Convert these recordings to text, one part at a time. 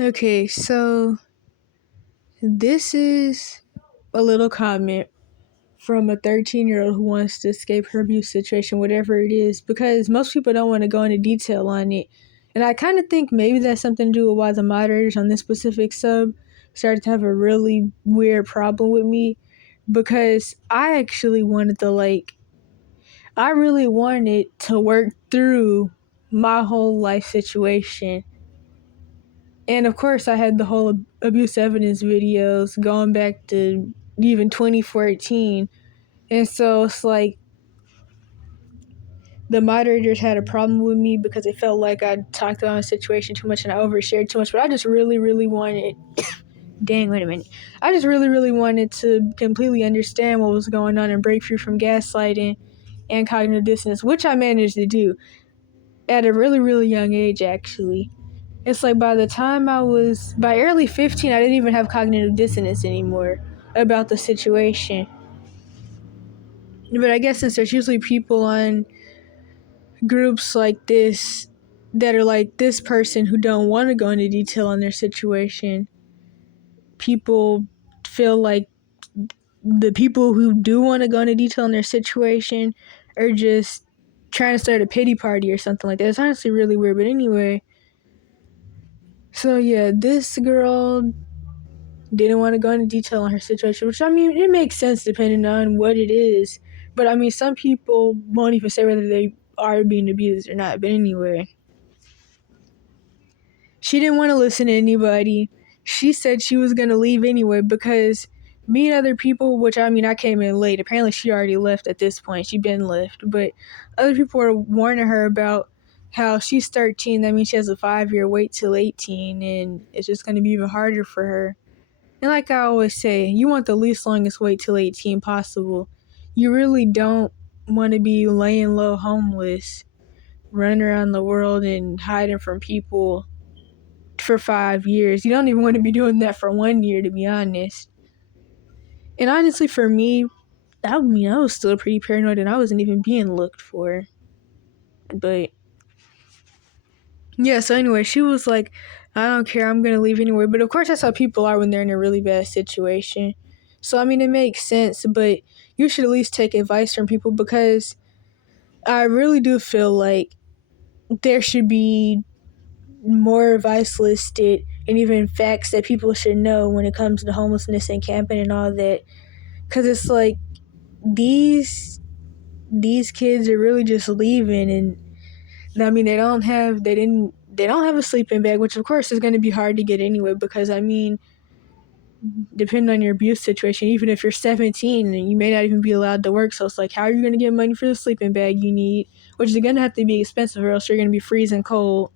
Okay, so this is a little comment from a 13-year-old who wants to escape her abuse situation, whatever it is, because most people don't want to go into detail on it. And I kind of think maybe that's something to do with why the moderators on this specific sub started to have a really weird problem with me, because I actually wanted to, I really wanted to work through my whole life situation. And of course, I had the whole abuse evidence videos going back to even 2014. And so it's like the moderators had a problem with me because they felt like I talked about my situation too much and I overshared too much. But I just really, really wanted, wait a minute. I just really, really wanted to completely understand what was going on and break free from gaslighting and cognitive dissonance, which I managed to do at a really, really young age, actually. It's like by early 15, I didn't even have cognitive dissonance anymore about the situation. But I guess since there's usually people on groups like this that are like this person who don't want to go into detail on their situation, people feel like the people who do want to go into detail on their situation are just trying to start a pity party or something like that. It's honestly really weird, but anyway. So yeah, this girl didn't want to go into detail on her situation, which, I mean, it makes sense depending on what it is. But I mean, some people won't even say whether they are being abused or not. But anyway, she didn't want to listen to anybody. She said she was going to leave anyway because me and other people, which, I mean, I came in late. Apparently she already left at this point. She'd been left. But other people were warning her about how she's 13. That means she has a 5-year wait till 18, and it's just going to be even harder for her. And like I always say, you want the least longest wait till 18 possible. You really don't want to be laying low homeless, running around the world and hiding from people for 5 years. You don't even want to be doing that for 1 year, to be honest. And honestly, for me, I was still pretty paranoid and I wasn't even being looked for. But yeah, so anyway, she was like, I don't care, I'm going to leave anyway. But of course, that's how people are when they're in a really bad situation. So, I mean, it makes sense, but you should at least take advice from people, because I really do feel like there should be more advice listed and even facts that people should know when it comes to homelessness and camping and all that. Because it's like these kids are really just leaving, and I mean, they don't have a sleeping bag, which of course is going to be hard to get anyway, because I mean, depending on your abuse situation, even if you're 17, you may not even be allowed to work. So it's like, how are you going to get money for the sleeping bag you need, which is going to have to be expensive, or else you're going to be freezing cold?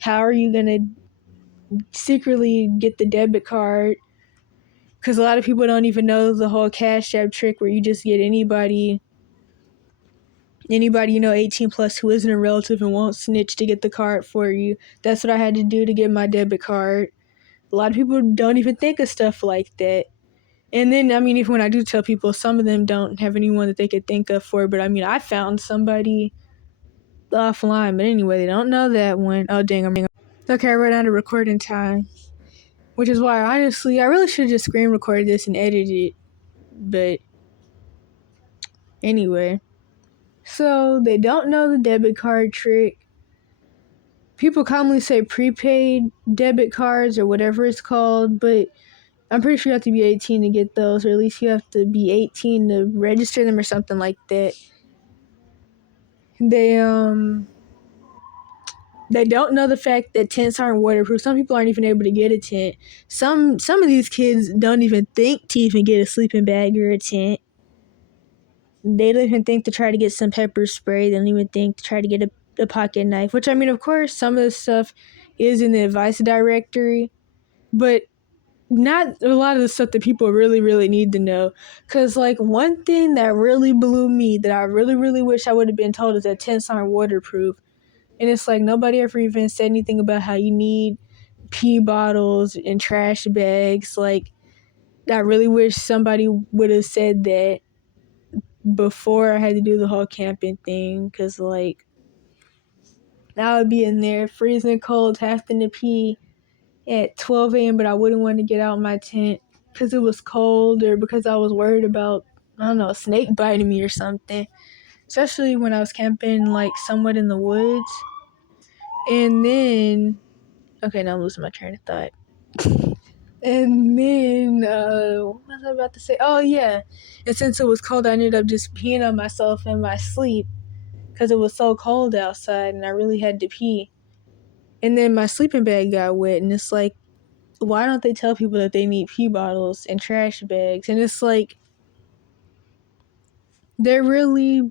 How are you going to secretly get the debit card? Because a lot of people don't even know the whole Cash App trick where you just get anybody 18 plus who isn't a relative and won't snitch to get the card for you. That's what I had to do to get my debit card. A lot of people don't even think of stuff like that. And then, I mean, even when I do tell people, some of them don't have anyone that they could think of for it. But I mean, I found somebody offline. But anyway, they don't know that one. Oh, dang. Okay, I ran out of recording time. Which is why, honestly, I really should have just screen recorded this and edited it. But anyway. So, they don't know the debit card trick. People commonly say prepaid debit cards or whatever it's called, but I'm pretty sure you have to be 18 to get those, or at least you have to be 18 to register them or something like that. They don't know the fact that tents aren't waterproof. Some people aren't even able to get a tent. Some of these kids don't even think to even get a sleeping bag or a tent. They don't even think to try to get some pepper spray. They don't even think to try to get a pocket knife, which, I mean, of course, some of this stuff is in the advice directory, but not a lot of the stuff that people really, really need to know. Because, like, one thing that really blew me that I really, really wish I would have been told is that tents aren't waterproof. And it's like nobody ever even said anything about how you need pee bottles and trash bags. Like, I really wish somebody would have said that before I had to do the whole camping thing. Because, like, I would be in there freezing cold, having to pee, at 12 a.m., but I wouldn't want to get out my tent because it was cold or because I was worried about, I don't know, a snake biting me or something. Especially when I was camping, like, somewhat in the woods. And then, okay, now I'm losing my train of thought. And then, what was I about to say? Oh, yeah. And since it was cold, I ended up just peeing on myself in my sleep because it was so cold outside and I really had to pee. And then my sleeping bag got wet, and it's like, why don't they tell people that they need pee bottles and trash bags? And it's like, there really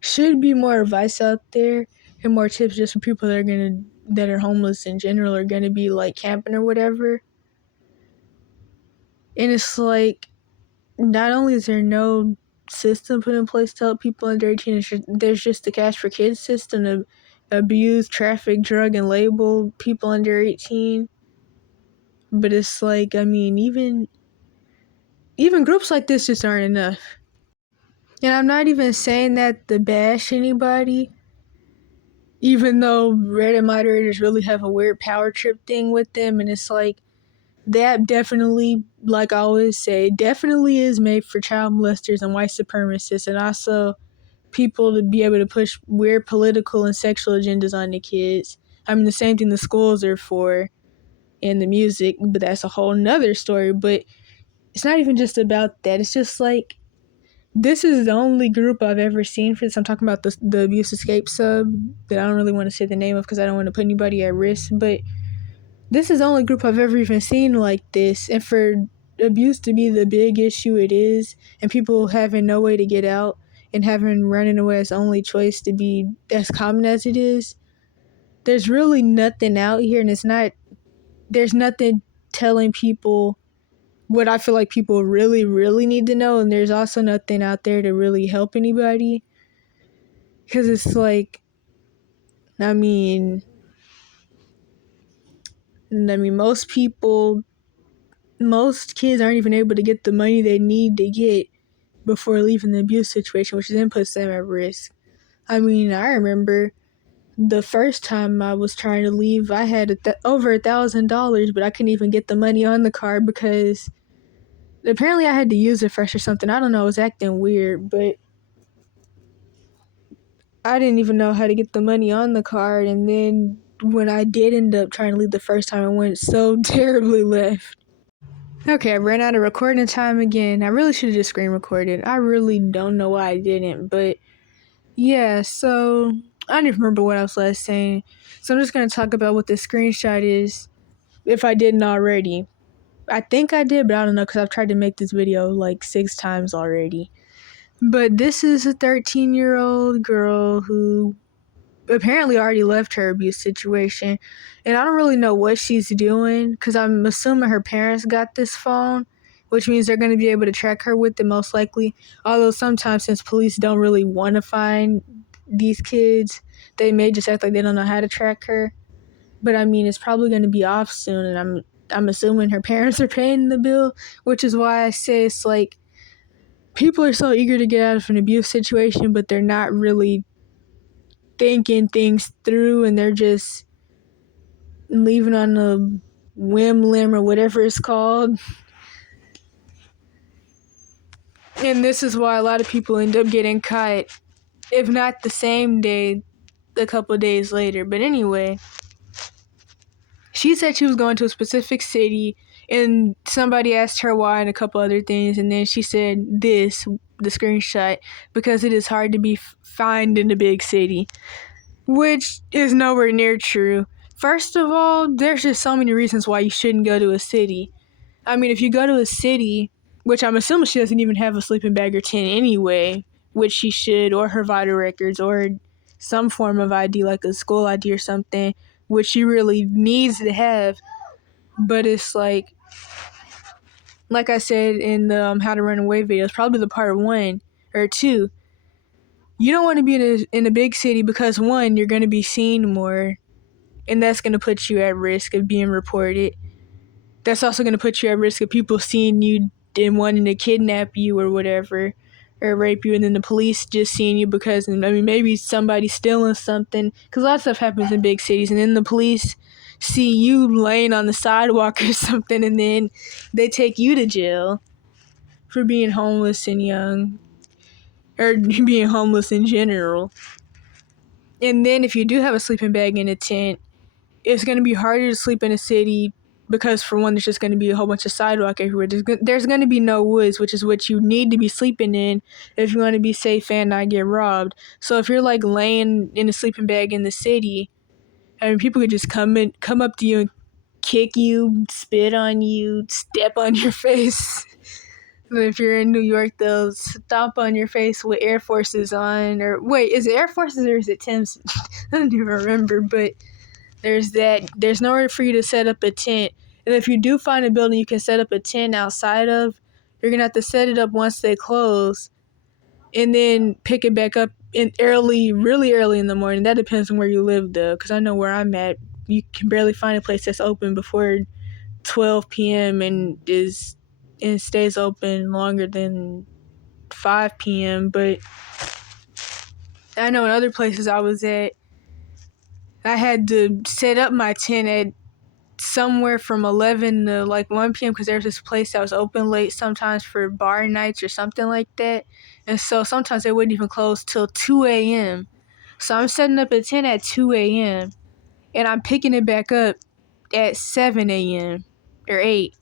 should be more advice out there and more tips just for people that are homeless in general or gonna be like camping or whatever. And it's like, not only is there no system put in place to help people under 18, there's just the Cash for Kids system to abuse, traffic, drug, and label people under 18. But it's like, I mean, even groups like this just aren't enough. And I'm not even saying that to bash anybody, even though Reddit moderators really have a weird power trip thing with them. And it's like, that definitely, like I always say, definitely is made for child molesters and white supremacists, and also people to be able to push weird political and sexual agendas on the kids. I mean, the same thing the schools are for and the music, but that's a whole nother story. But it's not even just about that. It's just like, this is the only group I've ever seen for this. I'm talking about the Abuse Escape sub that I don't really want to say the name of because I don't want to put anybody at risk, but this is the only group I've ever even seen like this. And for abuse to be the big issue it is, and people having no way to get out and having running away as the only choice to be as common as it is, there's really nothing out here, and there's nothing telling people what I feel like people really, really need to know, and there's also nothing out there to really help anybody. Because it's like, I mean, most kids aren't even able to get the money they need to get before leaving the abuse situation, which then puts them at risk. I mean, I remember the first time I was trying to leave, I had over $1,000, but I couldn't even get the money on the card because apparently I had to use it first or something. I don't know, it was acting weird, but I didn't even know how to get the money on the card. And then when I did end up trying to leave the first time, I went so terribly left. Okay, I ran out of recording time again. I really should have just screen recorded. I really don't know why I didn't, but yeah, so I don't even remember what I was last saying. So I'm just going to talk about what this screenshot is, if I didn't already. I think I did, but I don't know because I've tried to make this video like 6 times already. But this is a 13-year-old girl who apparently already left her abuse situation, and I don't really know what she's doing because I'm assuming her parents got this phone, which means they're going to be able to track her with it most likely. Although sometimes, since police don't really want to find these kids, they may just act like they don't know how to track her. But I mean, it's probably going to be off soon, and I'm assuming her parents are paying the bill, which is why I say it's like, people are so eager to get out of an abuse situation, but they're not really thinking things through, and they're just leaving on a limb or whatever it's called. And this is why a lot of people end up getting caught, if not the same day, a couple of days later. But anyway, she said she was going to a specific city, and somebody asked her why and a couple other things, and then she said the screenshot, because it is hard to be found in a big city. Which is nowhere near true. First of all, there's just so many reasons why you shouldn't go to a city. I mean, if you go to a city, which I'm assuming she doesn't even have a sleeping bag or tent anyway, which she should, or her vital records, or some form of ID, like a school ID or something, which she really needs to have. But it's like I said in the How to Run Away videos, probably the part 1 or 2, you don't want to be in a big city because, 1, you're going to be seen more, and that's going to put you at risk of being reported. That's also going to put you at risk of people seeing you and wanting to kidnap you or whatever, or rape you, and then the police just seeing you because, I mean, maybe somebody's stealing something, because a lot of stuff happens in big cities, and then the police see you laying on the sidewalk or something, and then they take you to jail for being homeless and young, or being homeless in general. And then if you do have a sleeping bag in a tent, it's going to be harder to sleep in a city because, for one, there's just going to be a whole bunch of sidewalk everywhere. There's going to be no woods, which is what you need to be sleeping in if you want to be safe and not get robbed. So if you're like laying in a sleeping bag in the city, I mean, people could just come up to you and kick you, spit on you, step on your face. But if you're in New York, they'll stomp on your face with Air Forces on. Or wait, is it Air Forces or is it Tim's? I don't even remember, but there's that. There's nowhere for you to set up a tent. And if you do find a building you can set up a tent outside of, you're going to have to set it up once they close and then pick it back up really early in the morning. That depends on where you live, though, because I know where I'm at, you can barely find a place that's open before 12 p.m. and stays open longer than 5 p.m. But I know in other places I was at, I had to set up my tent at somewhere from 11 to like 1 p.m. because there's this place that was open late sometimes for bar nights or something like that. And so sometimes they wouldn't even close till 2 a.m. So I'm setting up a tent at 2 a.m. and I'm picking it back up at 7 a.m. or 8.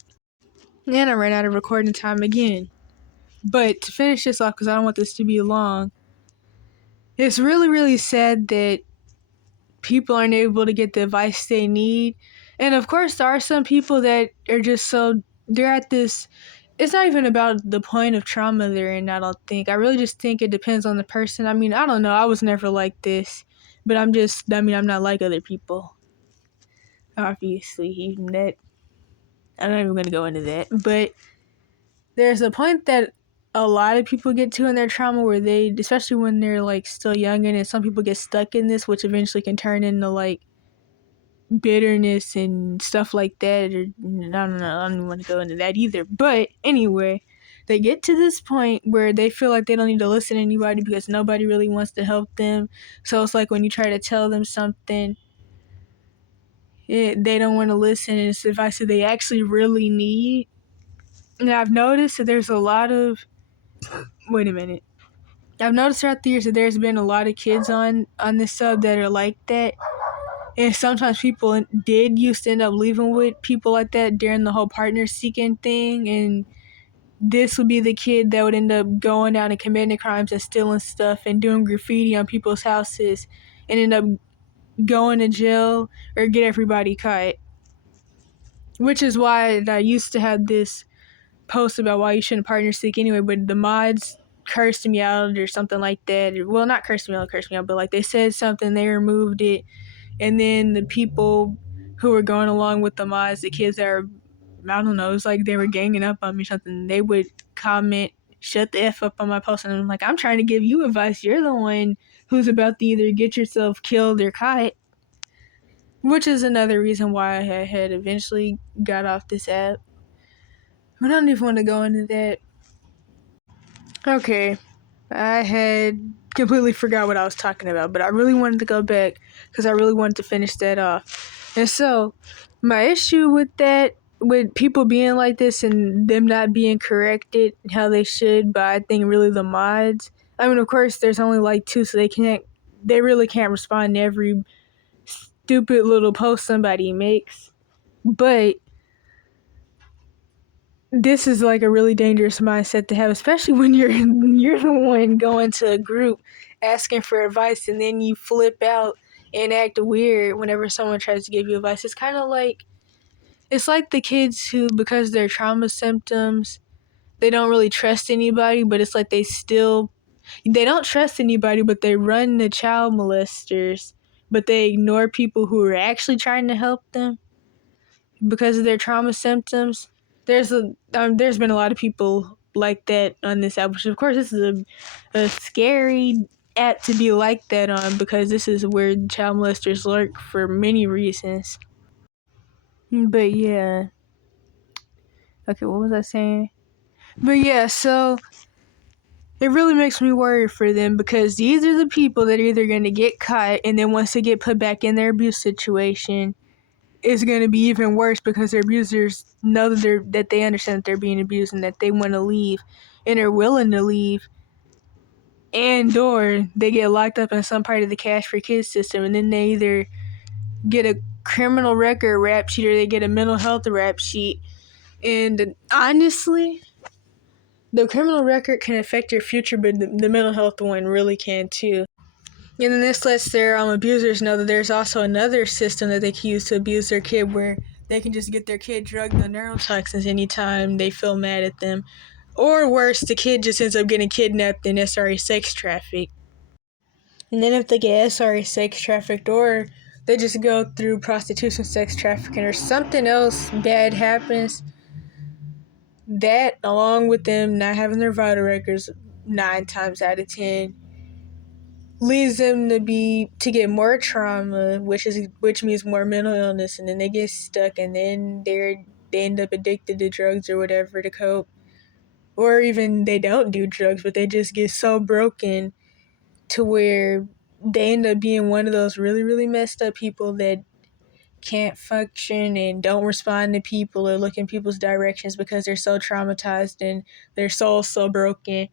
And I ran out of recording time again. But to finish this off, because I don't want this to be long, it's really, really sad that people aren't able to get the advice they need. And of course, there are some people that are just they're at this, it's not even about the point of trauma they're in, I don't think. I really just think it depends on the person. I mean, I don't know. I was never like this. But I'm not like other people. Obviously, even that. I'm not even going to go into that. But there's a point that a lot of people get to in their trauma where they, especially when they're like still young, and some people get stuck in this, which eventually can turn into like bitterness and stuff like that. Or I don't know, I don't even want to go into that either. But anyway, they get to this point where they feel like they don't need to listen to anybody because nobody really wants to help them. So it's like when you try to tell them something, they don't want to listen, and it's advice that they actually really need. And I've noticed that there's a lot of wait a minute. I've noticed throughout the years that there's been a lot of kids on this sub that are like that. And sometimes people used to end up leaving with people like that during the whole partner seeking thing. And this would be the kid that would end up going down and committing crimes and stealing stuff and doing graffiti on people's houses and end up going to jail or get everybody caught. Which is why I used to have this post about why you shouldn't partner seek anyway, but the mods cursed me out or something like that. Well, not cursed me out, but like they said something, they removed it. And then the people who were going along with the mods, the kids that are, I don't know, it's like they were ganging up on me or something. They would comment, shut the F up on my post. And I'm like, I'm trying to give you advice. You're the one who's about to either get yourself killed or caught. Which is another reason why I had eventually got off this app. I don't even want to go into that. Okay, I had completely forgot what I was talking about, but I really wanted to go back because I really wanted to finish that off. And so, my issue with that, with people being like this and them not being corrected how they should by, I think, really the mods. I mean, of course, there's only like 2, so they really can't respond to every stupid little post somebody makes. But this is like a really dangerous mindset to have, especially when you're the one going to a group asking for advice and then you flip out and act weird whenever someone tries to give you advice. It's kind of like, it's like the kids who, because their trauma symptoms, they don't really trust anybody, but it's like they don't trust anybody, but they run to child molesters, but they ignore people who are actually trying to help them because of their trauma symptoms. There's been a lot of people like that on this app, which of course this is a scary app to be like that on because this is where child molesters lurk for many reasons. But yeah. Okay, what was I saying? But yeah, so it really makes me worry for them because these are the people that are either going to get caught and then once they get put back in their abuse situation, it's going to be even worse because their abusers know that they understand that they're being abused and that they want to leave and are willing to leave, and or they get locked up in some part of the cash for kids system, and then they either get a criminal record rap sheet or they get a mental health rap sheet. And honestly, the criminal record can affect your future, but the mental health one really can too. And then this lets their abusers know that there's also another system that they can use to abuse their kid, where they can just get their kid drugged on neurotoxins anytime they feel mad at them. Or worse, the kid just ends up getting kidnapped and SRA sex trafficked. And then if they get SRA sex trafficked, or they just go through prostitution, sex trafficking, or something else bad happens, that, along with them not having their vital records 9 times out of 10, leads them to get more trauma, which means more mental illness, and then they get stuck, and then they end up addicted to drugs or whatever to cope. Or even they don't do drugs, but they just get so broken to where they end up being one of those really, really messed up people that can't function and don't respond to people or look in people's directions because they're so traumatized and their soul's so broken.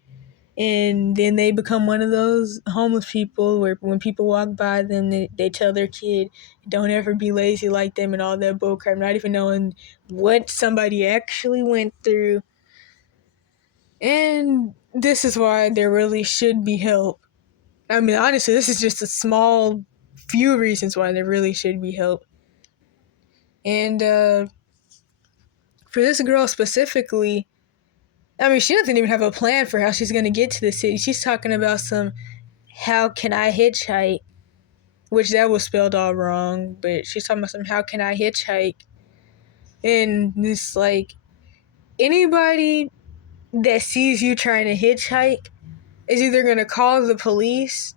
And then they become one of those homeless people where when people walk by them, they tell their kid, don't ever be lazy like them and all that bullcrap, not even knowing what somebody actually went through. And this is why there really should be help. I mean, honestly, this is just a small few reasons why there really should be help. And for this girl specifically, I mean, she doesn't even have a plan for how she's going to get to the city. She's talking about how can I hitchhike, which that was spelled all wrong, but she's talking about how can I hitchhike. And this, like, anybody that sees you trying to hitchhike is either going to call the police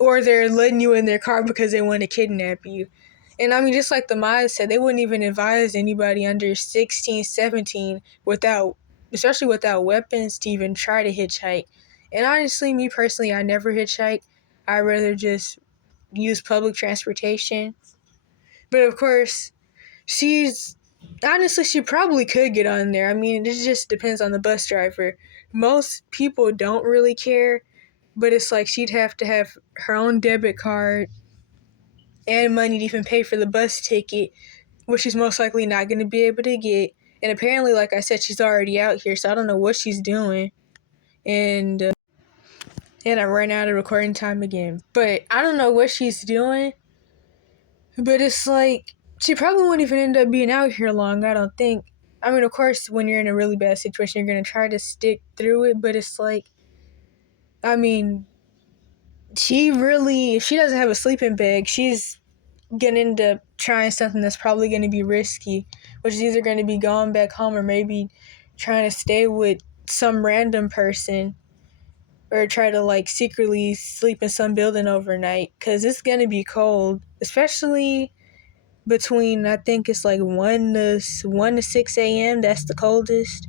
or they're letting you in their car because they want to kidnap you. And I mean, just like the Maya said, they wouldn't even advise anybody under 16, 17 especially without weapons, to even try to hitchhike. And honestly, me personally, I never hitchhike. I'd rather just use public transportation. But of course, she probably could get on there. I mean, it just depends on the bus driver. Most people don't really care, but it's like she'd have to have her own debit card and money to even pay for the bus ticket, which she's most likely not going to be able to get. And apparently, like I said, she's already out here, so I don't know what she's doing. And I ran out of recording time again. But I don't know what she's doing. But it's like, she probably won't even end up being out here long, I don't think. I mean, of course, when you're in a really bad situation, you're going to try to stick through it. But it's like, I mean, if she doesn't have a sleeping bag, she's going to end up trying something that's probably going to be risky, which is either going to be going back home or maybe trying to stay with some random person or try to, like, secretly sleep in some building overnight, because it's going to be cold, especially between, I think it's like 1 to 6 a.m. That's the coldest.